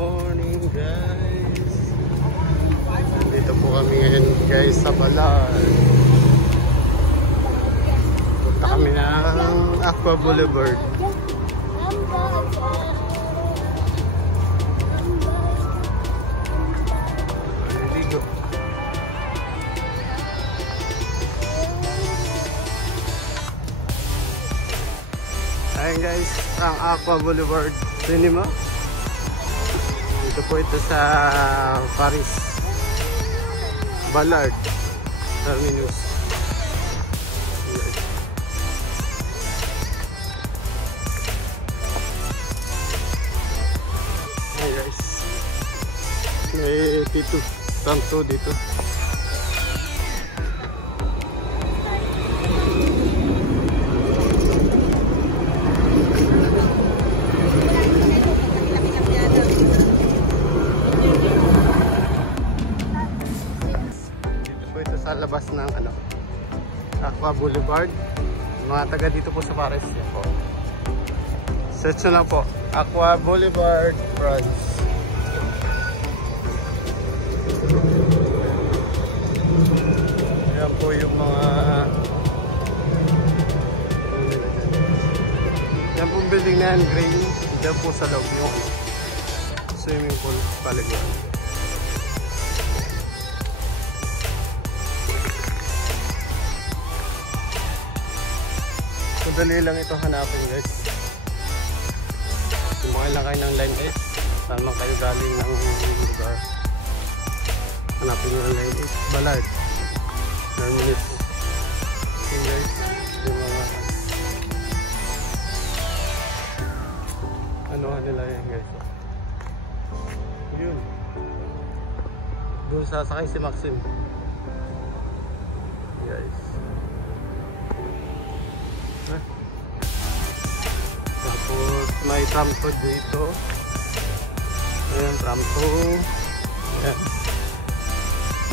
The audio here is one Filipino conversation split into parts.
morning guys. Nandito po kami ngayon guys sa Balar. Punta kami ng Aqua Boulevard. Ayan guys, ang Aqua Boulevard Cinema. Ito po ito sa Paris Ballard Terminus. Ayan guys, may T2 Tanto dito. Sa labas ng Aqua Boulevard. Mga taga dito po sa Paris po. Search na lang po Aqua Boulevard France. Ayan po yung mga yan pong building na yan, gray. Diyan po sa loob yung swimming pool paliguan. Madali lang ito hanapin guys. Sumakay lang kayo ng Line S. Saan man kayo galing ng lugar, hanapin nyo ng Line S. Ballard Terminus. Okay guys, yung mga anuhan nila yan guys. Yun, doon sasakay si Maxim guys. Tapos may trampo dito. Ayan, trampo. Ayan.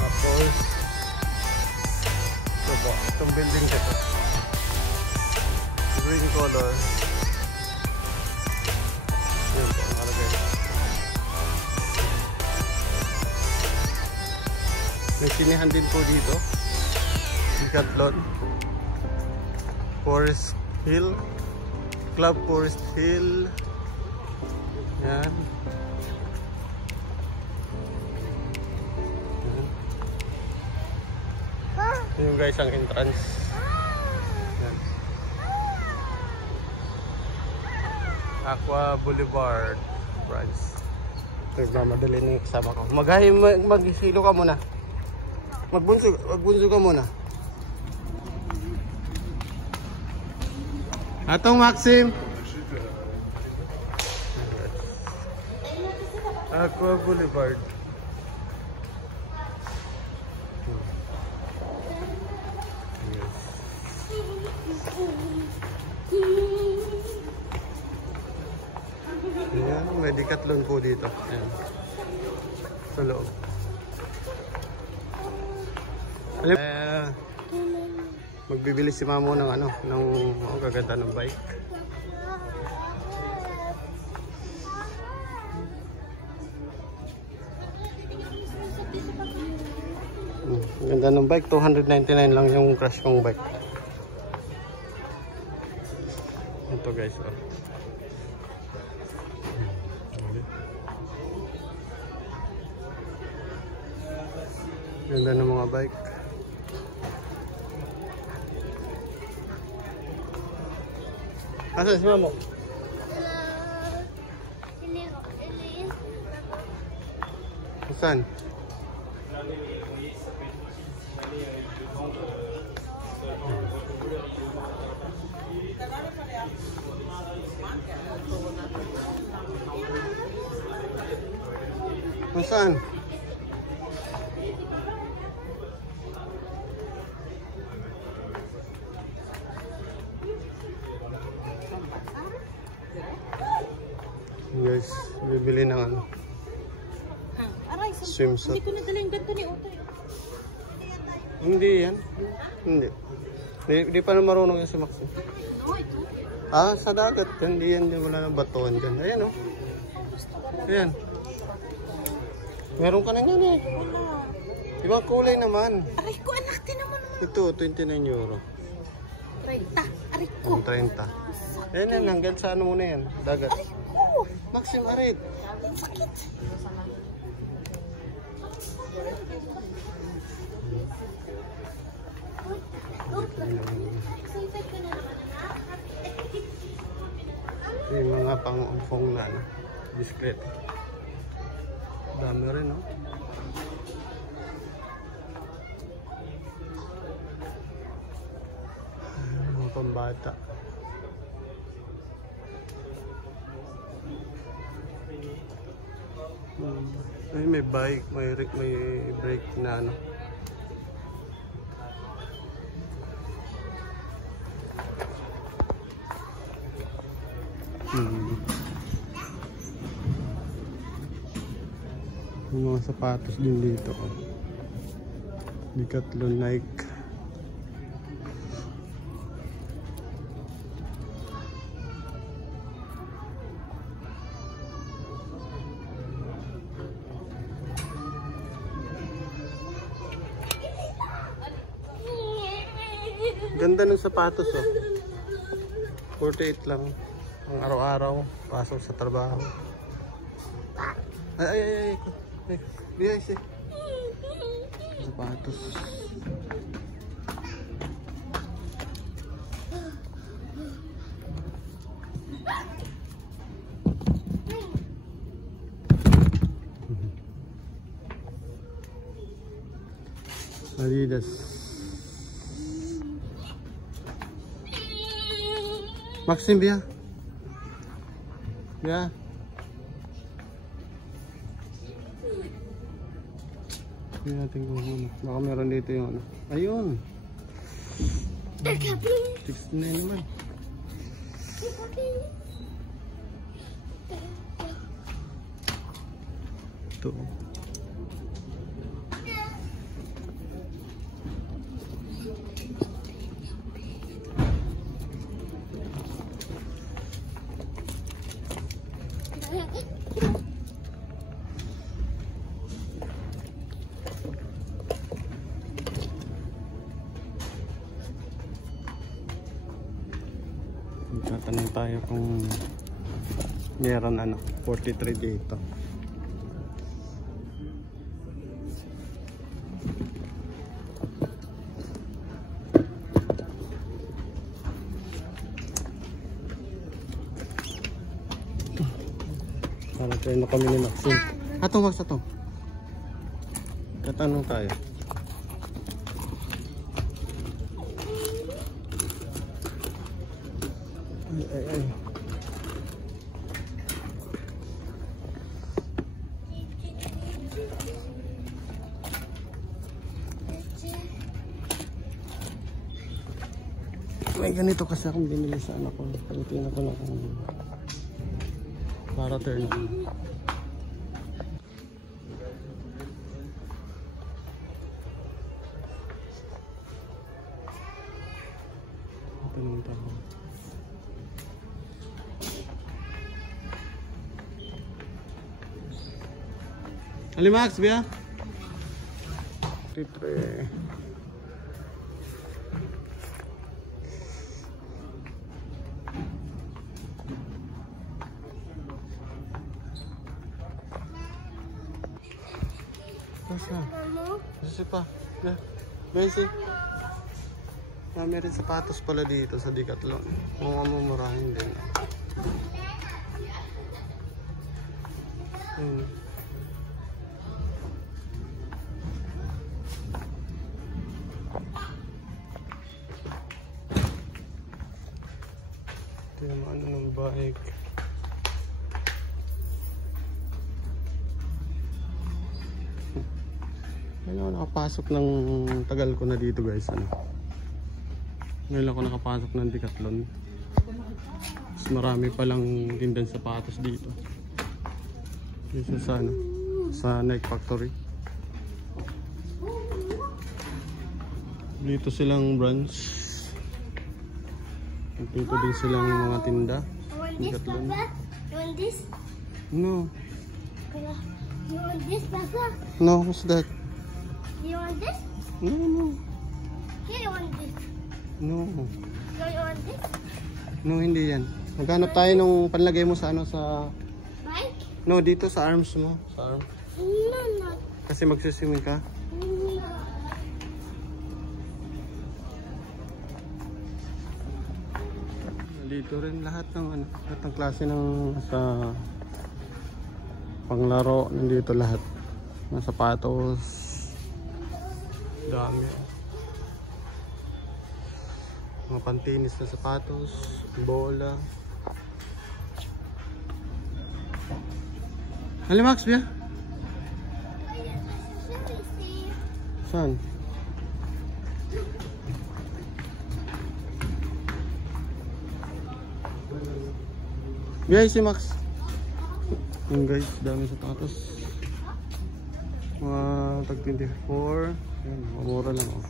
Tapos ito po, itong building dito, green color. Ayan po, nakalagay. May sinihan din po dito, Decathlon, Forest Hill, Club Forest Hill. Yan. Yung guys ang entrance. Yan. Aqua Boulevard France. Nagmamadali na yung kasama ko. Maghilo ka muna. Magbunso ka muna. Atong Maxim. Aqua Boulevard. Ayan, may Decathlon po dito. Ayan. Sa loob. Magbibili si Mamo ng ng gaganda ng bike. Ganda ng bike, 299 lang yung crush kong bike. Ito guys, ganda ng mga bike. Asan si Mamo? Asan? Asan? Guys, bibili ng swimsuit. Hindi ko nadala yung ganito ni Otoy. Hindi yan. Hindi. Di pa na marunong yan si Maxim. No, ito. Ah, sa dagat. Hindi yan. Wala na batuan dyan. Ayan o. Ayan. Meron ka na yan eh. Wala. Ibang kulay naman. Aray ko, anak, naman naman. Ito, 29 euro. 30. Aray ko. Ang 30. Ayan yan, hanggang sa ano muna yan. Dagat. Aray ko. Maxim arit. Ang sakit. Yung mga pang-ufong na ano, discreet. Dami rin, no? Mga pambata. Ay, may bike, may brake na ano. Yung mga sapatos din dito. Decathlon, Nike. Ganda ng sapatos, oh. 48 lang. Ang araw-araw, pasok sa trabaho. Ay. Bilis eh. Sapatos. Adidas. Maxim Bia. Bia. Tingnan natin kung ano. Baka meron dito yung ano. Ayun. 69 naman. Ito. Tatanong tayo kung meron ano 43 dito. Para tayo na kami ni Maxim. Atong wag sa to. Tatanong tayo. Ay. May ganito kasi akong binili sa anak ko. Pagdating ako na kung para turn. Ito naman tayo. Alimax, Bia? Titre. Masa? Masa pa? Bia? Guys, eh. May rin sapatos pala dito sa Decathlon. Mga mumurahin din. Ito yung ano ng bike. Ngayon ako nakapasok ng tagal ko na dito guys. Ngayon ako nakapasok ng Decathlon. Mas marami palang tindang sapatos dito. Dito sa Nike Factory. Dito silang branch. Dito din silang mga tinda. Decathlon. You want this? No. You want this, Papa? No, what's that? You want this? No. Here, you want this? No. You want this? No, hindi yan. Maghanap tayo nung panlagay mo sa ano sa... Bike? No, dito sa arms mo. Sa arm. No, no. Kasi magsiswimming ka. No. Dito rin lahat ng ano, lahat ng klase ng sa panglaro nandito lahat. Mga sapatos. Dami. Mga pantinis na sapatos, bola. Halimax biya? Saan? Biya si Max. Yung guys, dami sapatos. Mga tag 24. Yan, mura lang oh.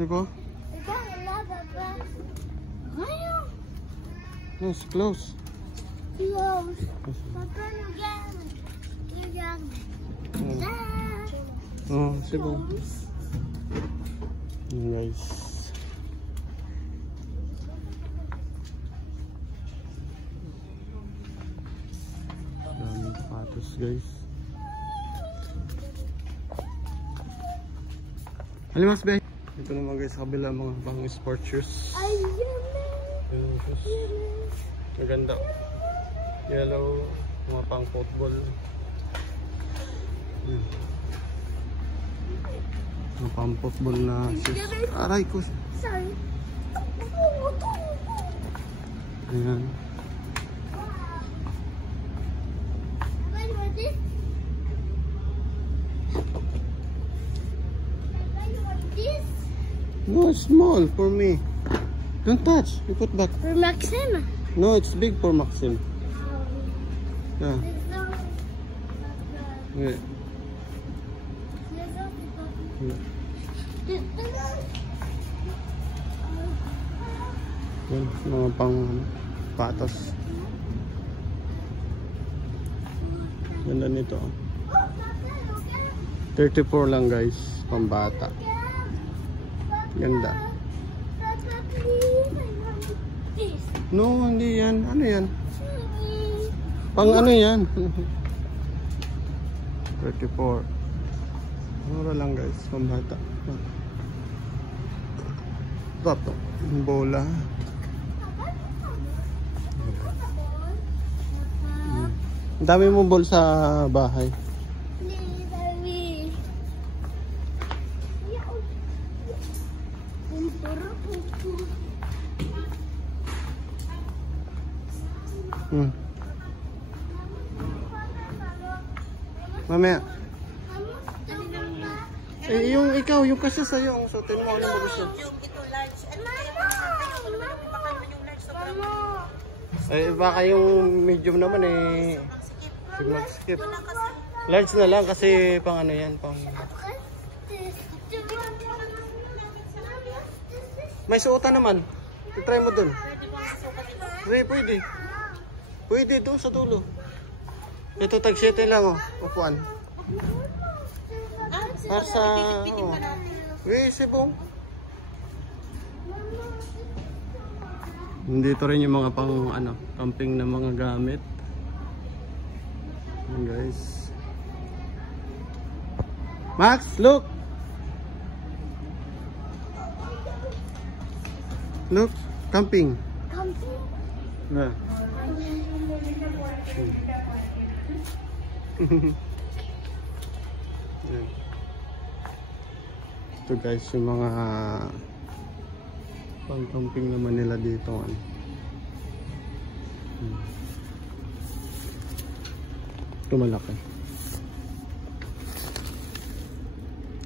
Diba? Yes, close. Oh, sibo. Yan guys. Daming sapatos guys. Halimas ba? Ito naman guys sa kabila mga pang sport shoes. Yung shoes. Maganda. Yellow. Mga pang football. Mga pang football na shoes. Aray ko. Sorry. Ayan. No, it's small for me. Don't touch. You put back. For Maxim. No, it's big for Maxim. Yeah. Yeah. Yeah. Yan, mga pang patos. Ganda nito. 34 lang guys, pambata. Ganda. No, hindi yan. Ano yan? Pang ano yan? 34. Mura lang guys, pambata. Top. Bola. Ang dami mong ball sa bahay. Mamaya. Eh, yung ikaw, yung kasya sa'yo, ang suotin mo, ano mo gusto? Yung ito large. Ano baka yung large sobrang Baka yung medium naman eh. Sige, mag-skip. Large na lang kasi pang ano yan, pang... May suotan naman. I-try mo dun. Pwede. Pwede doon sa dulo. Ito tag-7 lang oh. Upuan. Para sa... Oh. Sibong. Dito rin yung mga pang ano, camping na mga gamit. Ayan guys. Max, look! Look, camping. Camping? Yeah. Ayan. Ito guys, yung mga pang-camping naman nila dito. Ito malaki.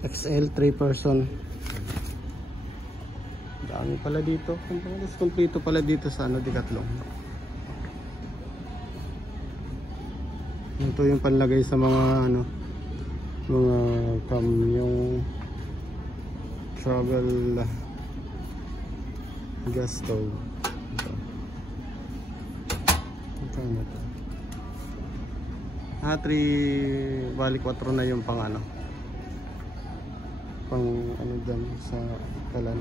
XL 3 person. Dami pala dito. Kompleto pala dito sa ano, Decathlon. Ito yung panlagay sa mga ano, mga yung travel gas stove. Ito. Ano to? 3 bali 4 na yung pang ano. Pang ano dyan sa kalan.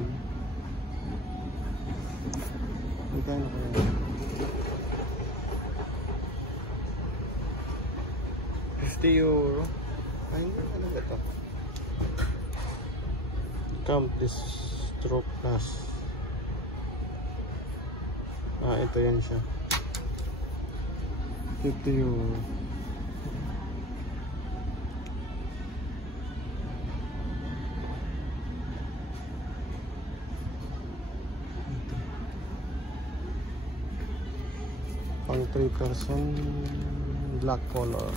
Magkano kaya? 50 euro. Ay, ano ba ito? Count this stroke plus. Ito yan siya. 50 euro. Pang 3 person, black color.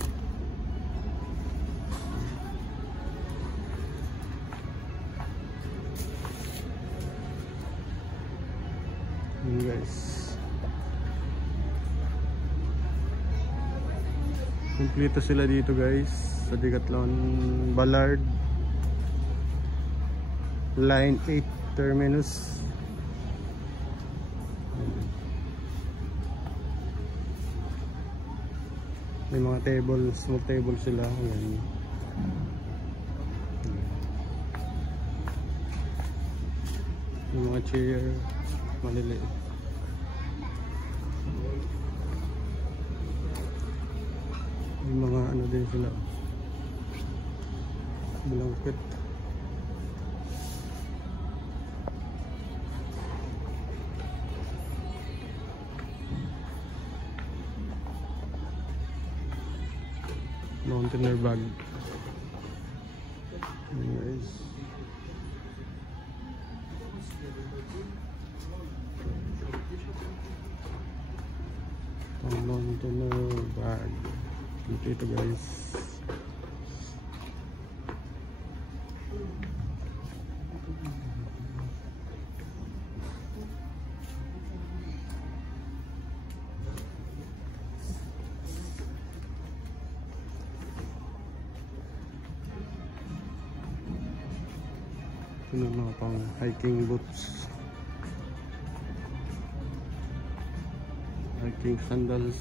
Guys, kumpleto sila dito guys sa Decathlon Ballard Line 8 Terminus. May mga table, small table sila. Ayan. May mga chair maliliit. May mga ano din sila, blanket. Mountaineer bag. Anyways, mountaineer bag dito guys. Ito na mga pang hiking boots, hiking sandals.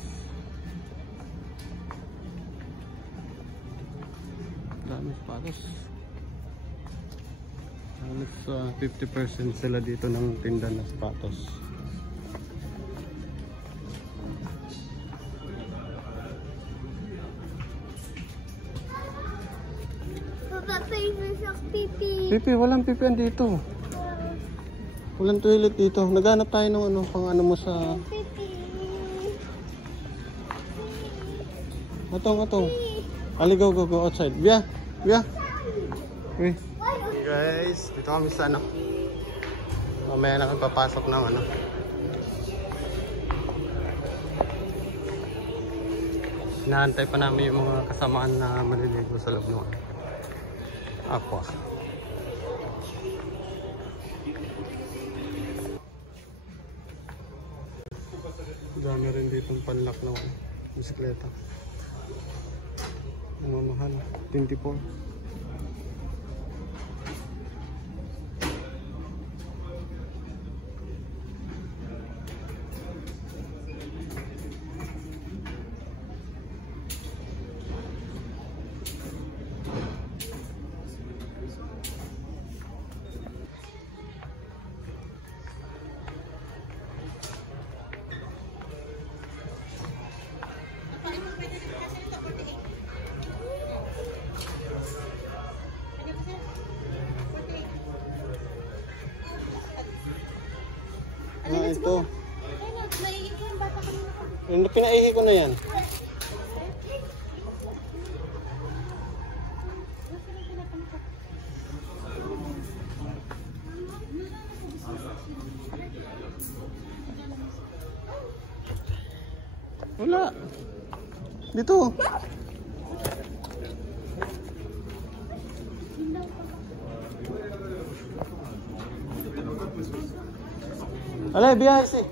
Dami sapatos. Halos 50% sila dito ng tinda ng sapatos. Pipi, walang pipian dito. Walang toilet dito. Naghanap tayo ng ano, pang ano mo sa... Atong. Ali, go outside. Bia. Okay. Guys, dito kami sa ano. Mamaya na kami papasok ng ano. Inaantay pa namin yung mga kasamaan na maliligo sa loob ng aqua. Dami rin dito panlak ng bisikleta. Mahal, 24. Ito. Pinaihi ko na yan. Wala. Dito. Alay, biyahe si.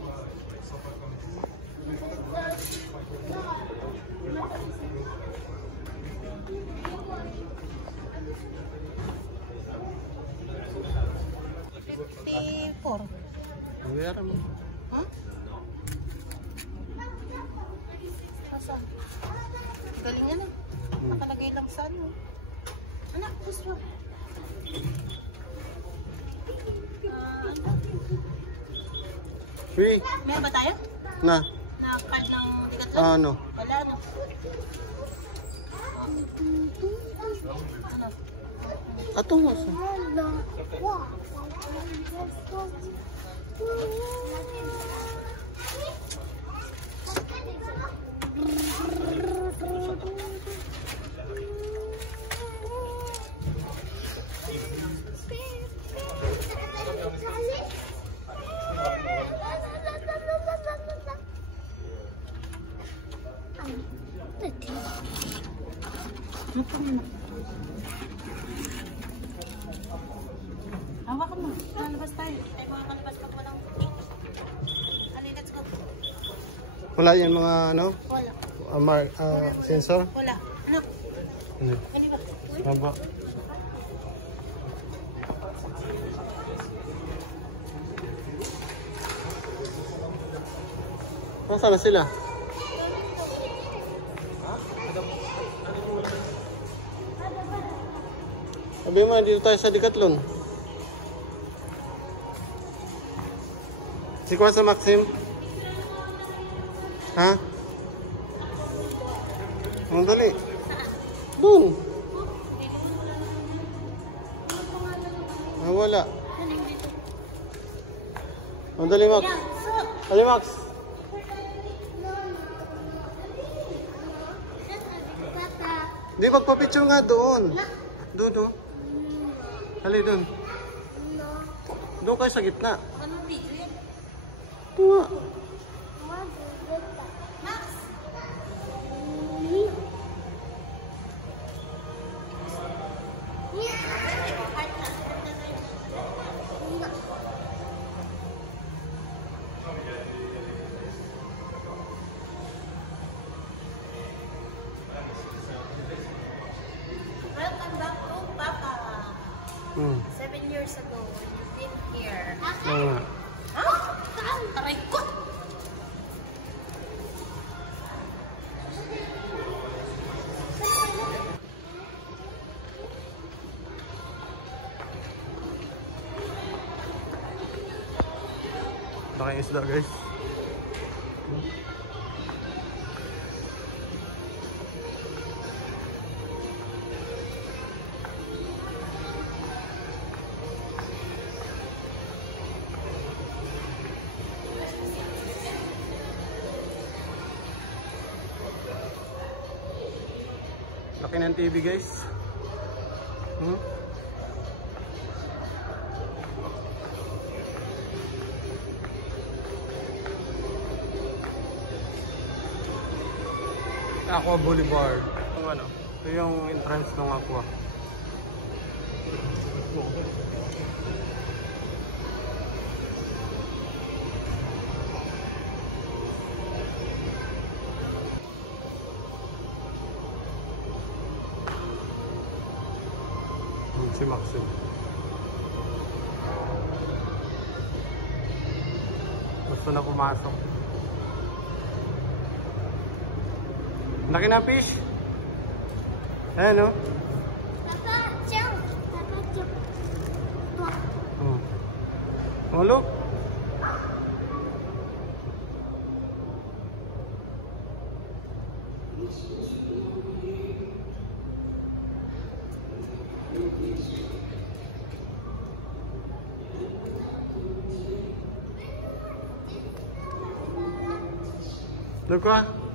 Ang mo. Ha? Asan? Galing yan eh. Nakalagay lang sa ano. Anak, gusto. Uy, Meron ba tayo? na. Na card ng Decathlon? Ano? Wala, no? Ano? Ato nga sa. Hawakan mo. Lalabas tayo. Tayo mga kalabas pag walang... Ali, let's go. Wala yan mga ano? Wala. Sensor? Wala. Anak, Ano? hindi ba? Haba. Nasaan na sila? Sabi mo, dito tayo sa Decathlon. Si Kuya sa Maxim? Ha? Ang dali. Doon. Ah, wala. Ang dali, Max. Dali, Max. Di, magpa-picture nga doon. Doon, doon. Dali, doon. Doon kayo sa gitna. Anong video yan? Ito nga. Max! Welcome back to Papa. 7 years ago, you've been here. Oo nga. Ah! Taray ko! Laking isda, guys. Laki ng TV, guys. Aqua Boulevard. Yung ano, ito yung entrance ng Aqua. Si Maxim. Gusto na pumasok. Laki na fish. Ayan, no? Oh, look. Look, ah.